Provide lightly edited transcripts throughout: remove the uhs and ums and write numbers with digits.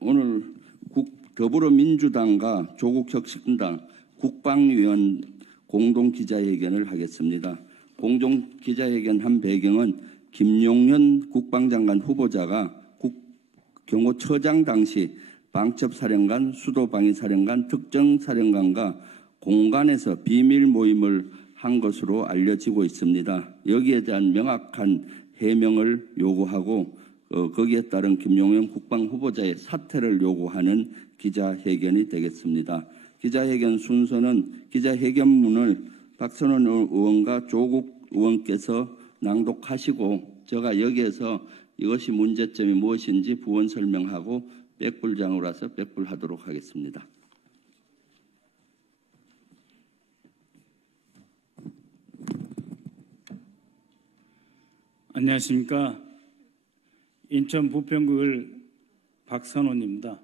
오늘 더불어민주당과 조국혁신당 국방위원 공동 기자회견을 하겠습니다. 공동 기자회견 한 배경은 김용현 국방장관 후보자가 경호처장 당시 방첩사령관, 수도방위사령관, 특정사령관과 공간에서 비밀 모임을 한 것으로 알려지고 있습니다. 여기에 대한 명확한 해명을 요구하고 거기에 따른 김용현 국방후보자의 사퇴를 요구하는 기자회견이 되겠습니다. 기자회견 순서는 기자회견문을 박선원 의원과 조국 의원께서 낭독하시고 제가 여기에서 이것이 문제점이 무엇인지 부원 설명하고 백불장으로 와서 백불하도록 하겠습니다. 안녕하십니까. 인천 부평구을 박선원입니다.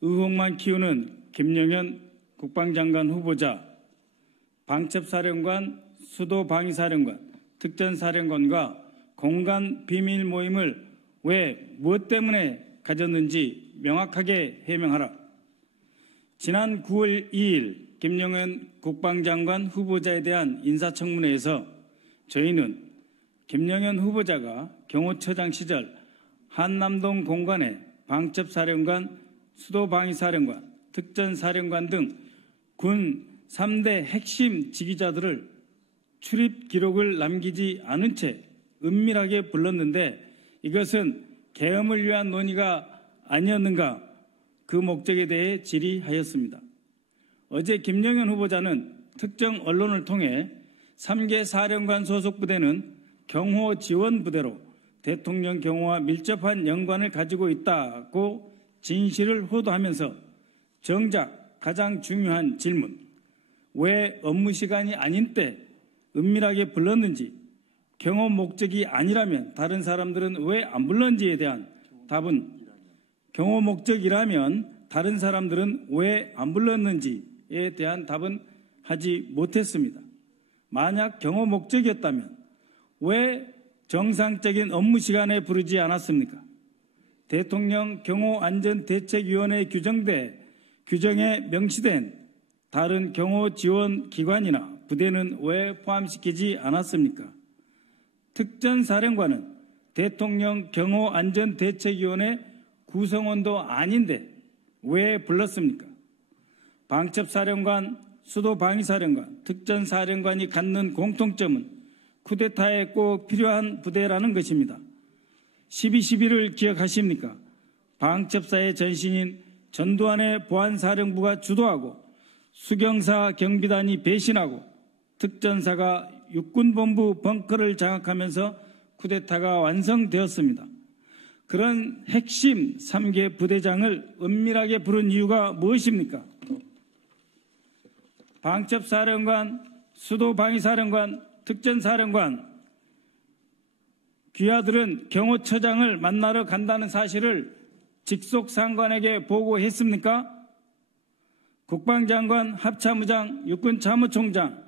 의혹만 키우는 김용현 국방장관 후보자, 방첩사령관, 수도방위사령관, 특전사령관과 공간 비밀 모임을 왜 무엇 때문에 가졌는지 명확하게 해명하라. 지난 9월 2일 김용현 국방장관 후보자에 대한 인사청문회에서 저희는 김용현 후보자가 경호처장 시절 한남동 공간에 방첩사령관, 수도방위사령관, 특전사령관 등 군 3대 핵심 지휘자들을 출입 기록을 남기지 않은 채 은밀하게 불렀는데 이것은 계엄을 위한 논의가 아니었는가, 그 목적에 대해 질의하였습니다. 어제 김용현 후보자는 특정 언론을 통해 3개 사령관 소속 부대는 경호 지원 부대로 대통령 경호와 밀접한 연관을 가지고 있다고 진실을 호도하면서 정작 가장 중요한 질문, 왜 업무 시간이 아닌 때 은밀하게 불렀는지, 경호 목적이 아니라면 다른 사람들은 왜 안 불렀는지에 대한 답은, 경호 목적이라면 다른 사람들은 왜 안 불렀는지에 대한 답은 하지 못했습니다. 만약 경호 목적이었다면 왜 정상적인 업무 시간에 부르지 않았습니까? 대통령 경호안전대책위원회 규정에 명시된 다른 경호 지원 기관이나 부대는 왜 포함시키지 않았습니까? 특전사령관은 대통령 경호안전대책위원회 구성원도 아닌데 왜 불렀습니까? 방첩사령관, 수도방위사령관, 특전사령관이 갖는 공통점은 쿠데타에 꼭 필요한 부대라는 것입니다. 12.12를 기억하십니까? 방첩사의 전신인 전두환의 보안사령부가 주도하고 수경사 경비단이 배신하고 특전사가 육군본부 벙커를 장악하면서 쿠데타가 완성되었습니다. 그런 핵심 3개 부대장을 은밀하게 부른 이유가 무엇입니까? 방첩사령관, 수도방위사령관, 특전사령관, 귀하들은 경호처장을 만나러 간다는 사실을 직속상관에게 보고했습니까? 국방장관, 합참의장, 육군참모총장,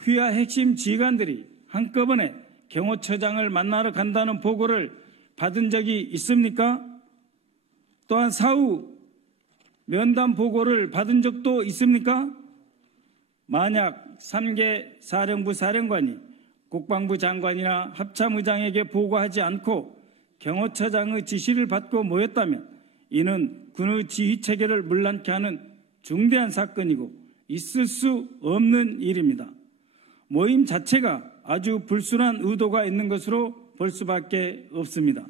휘하 핵심 지휘관들이 한꺼번에 경호처장을 만나러 간다는 보고를 받은 적이 있습니까? 또한 사후 면담 보고를 받은 적도 있습니까? 만약 3개 사령부 사령관이 국방부 장관이나 합참의장에게 보고하지 않고 경호처장의 지시를 받고 모였다면 이는 군의 지휘체계를 문란케 하는 중대한 사건이고 있을 수 없는 일입니다. 모임 자체가 아주 불순한 의도가 있는 것으로 볼 수밖에 없습니다.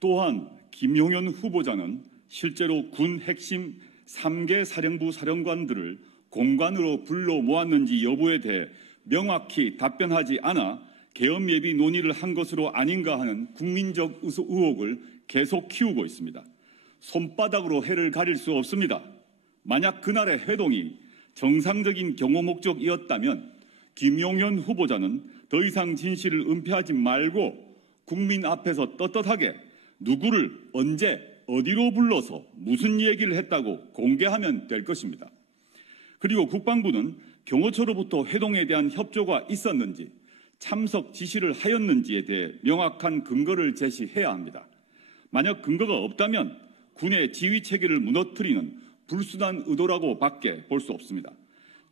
또한 김용현 후보자는 실제로 군 핵심 3개 사령부 사령관들을 공관으로 불러 모았는지 여부에 대해 명확히 답변하지 않아 계엄 예비 논의를 한 것으로 아닌가 하는 국민적 의혹을 계속 키우고 있습니다. 손바닥으로 해를 가릴 수 없습니다. 만약 그날의 회동이 정상적인 경호 목적이었다면 김용현 후보자는 더 이상 진실을 은폐하지 말고 국민 앞에서 떳떳하게 누구를 언제 어디로 불러서 무슨 얘기를 했다고 공개하면 될 것입니다. 그리고 국방부는 경호처로부터 회동에 대한 협조가 있었는지 참석 지시를 하였는지에 대해 명확한 근거를 제시해야 합니다. 만약 근거가 없다면 군의 지휘 체계를 무너뜨리는 불순한 의도라고 밖에 볼 수 없습니다.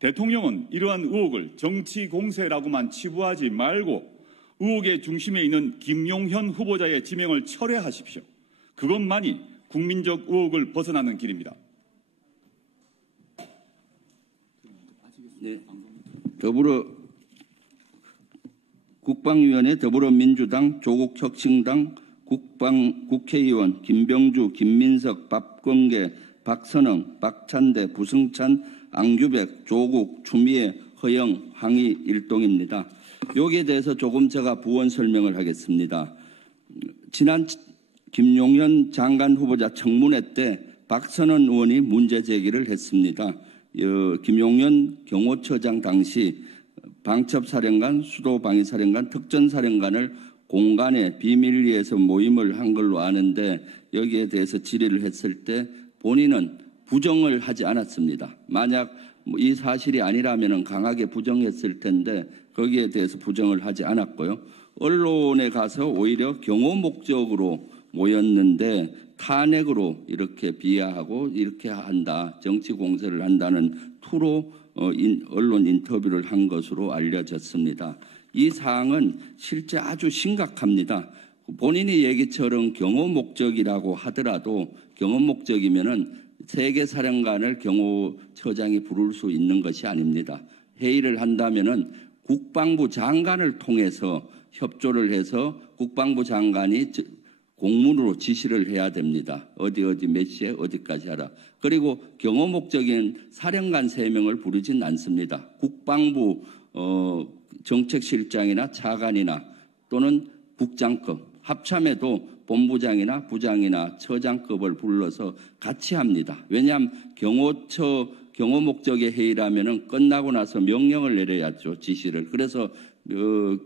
대통령은 이러한 의혹을 정치 공세라고만 치부하지 말고 의혹의 중심에 있는 김용현 후보자의 지명을 철회하십시오. 그것만이 국민적 의혹을 벗어나는 길입니다. 네. 국방위원회 더불어민주당, 조국혁신당, 국회의원 김병주, 김민석, 박범계, 박선영, 박찬대, 부승찬, 안규백, 조국, 추미애, 허영, 황희 일동입니다. 여기에 대해서 조금 제가 부원 설명을 하겠습니다. 지난 김용현 장관 후보자 청문회 때 박선원 의원이 문제 제기를 했습니다. 김용현 경호처장 당시 방첩사령관, 수도방위사령관, 특전사령관을 공간에 비밀리에서 모임을 한 걸로 아는데 여기에 대해서 질의를 했을 때 본인은 부정을 하지 않았습니다. 만약 이 사실이 아니라면 강하게 부정했을 텐데 거기에 대해서 부정을 하지 않았고요. 언론에 가서 오히려 경호 목적으로 모였는데 탄핵으로 이렇게 비하하고 이렇게 한다, 정치 공세를 한다는 투로 언론 인터뷰를 한 것으로 알려졌습니다. 이 사항은 실제 아주 심각합니다. 본인이 얘기처럼 경호 목적이라고 하더라도 경호 목적이면은 세계사령관을 경호처장이 부를 수 있는 것이 아닙니다. 회의를 한다면은 국방부 장관을 통해서 협조를 해서 국방부 장관이 공문으로 지시를 해야 됩니다. 어디 몇 시에 어디까지 하라. 그리고 경호 목적인 사령관 3명을 부르진 않습니다. 국방부 정책실장이나 차관이나 또는 국장급, 합참에도 본부장이나 부장이나 처장급을 불러서 같이 합니다. 왜냐하면 경호 목적의 회의라면 끝나고 나서 명령을 내려야죠. 지시를. 그래서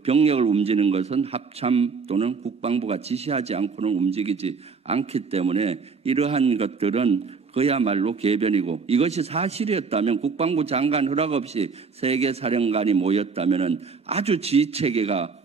병력을 움직이는 것은 합참 또는 국방부가 지시하지 않고는 움직이지 않기 때문에 이러한 것들은 그야말로 개변이고, 이것이 사실이었다면 국방부 장관 허락 없이 세계사령관이 모였다면 아주 지휘체계가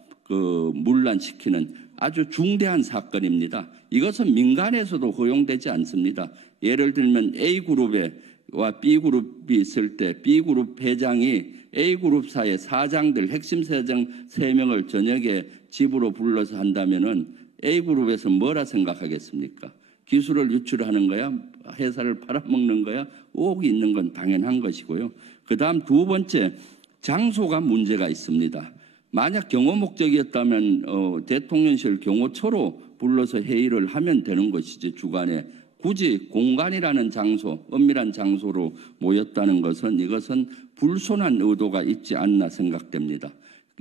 문란시키는 아주 중대한 사건입니다. 이것은 민간에서도 허용되지 않습니다. 예를 들면 A그룹과 B그룹이 있을 때 B그룹 회장이 A그룹사의 사장들, 핵심 사장 3명을 저녁에 집으로 불러서 한다면은 A그룹에서 뭐라 생각하겠습니까? 기술을 유출하는 거야? 회사를 팔아먹는 거야? 의혹이 있는 건 당연한 것이고요. 그 다음 두 번째, 장소가 문제가 있습니다. 만약 경호 목적이었다면 대통령실 경호처로 불러서 회의를 하면 되는 것이지, 주간에 굳이 공간이라는 장소, 엄밀한 장소로 모였다는 것은 이것은 불손한 의도가 있지 않나 생각됩니다.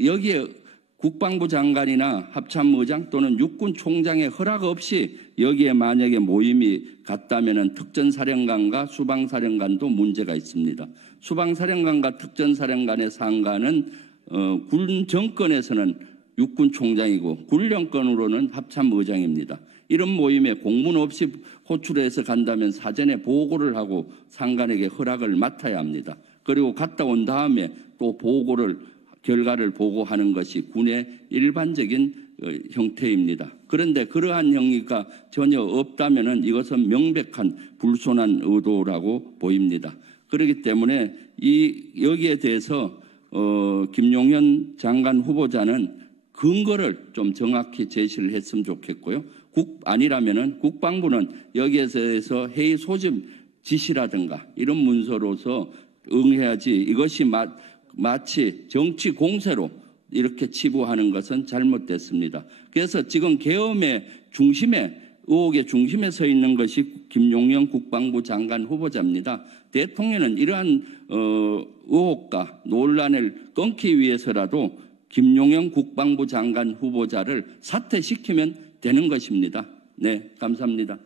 여기에 국방부 장관이나 합참의장 또는 육군 총장의 허락 없이 여기에 만약에 모임이 갔다면 특전사령관과 수방사령관도 문제가 있습니다. 수방사령관과 특전사령관의 상관은 군 정권에서는 육군 총장이고 군령권으로는 합참의장입니다. 이런 모임에 공문 없이 호출해서 간다면 사전에 보고를 하고 상관에게 허락을 맡아야 합니다. 그리고 갔다 온 다음에 또 결과를 보고하는 것이 군의 일반적인 형태입니다. 그런데 그러한 행위가 전혀 없다면 이것은 명백한 불손한 의도라고 보입니다. 그렇기 때문에 여기에 대해서 김용현 장관 후보자는 근거를 좀 정확히 제시를 했으면 좋겠고요. 아니라면은 국방부는 여기에 대해서 회의 소집 지시라든가 이런 문서로서 응해야지, 이것이 마치 정치 공세로 이렇게 치부하는 것은 잘못됐습니다. 그래서 지금 계엄의 중심에, 의혹의 중심에 서 있는 것이 김용현 국방부 장관 후보자입니다. 대통령은 이러한 의혹과 논란을 끊기 위해서라도 김용현 국방부 장관 후보자를 사퇴시키면 되는 것입니다. 네, 감사합니다.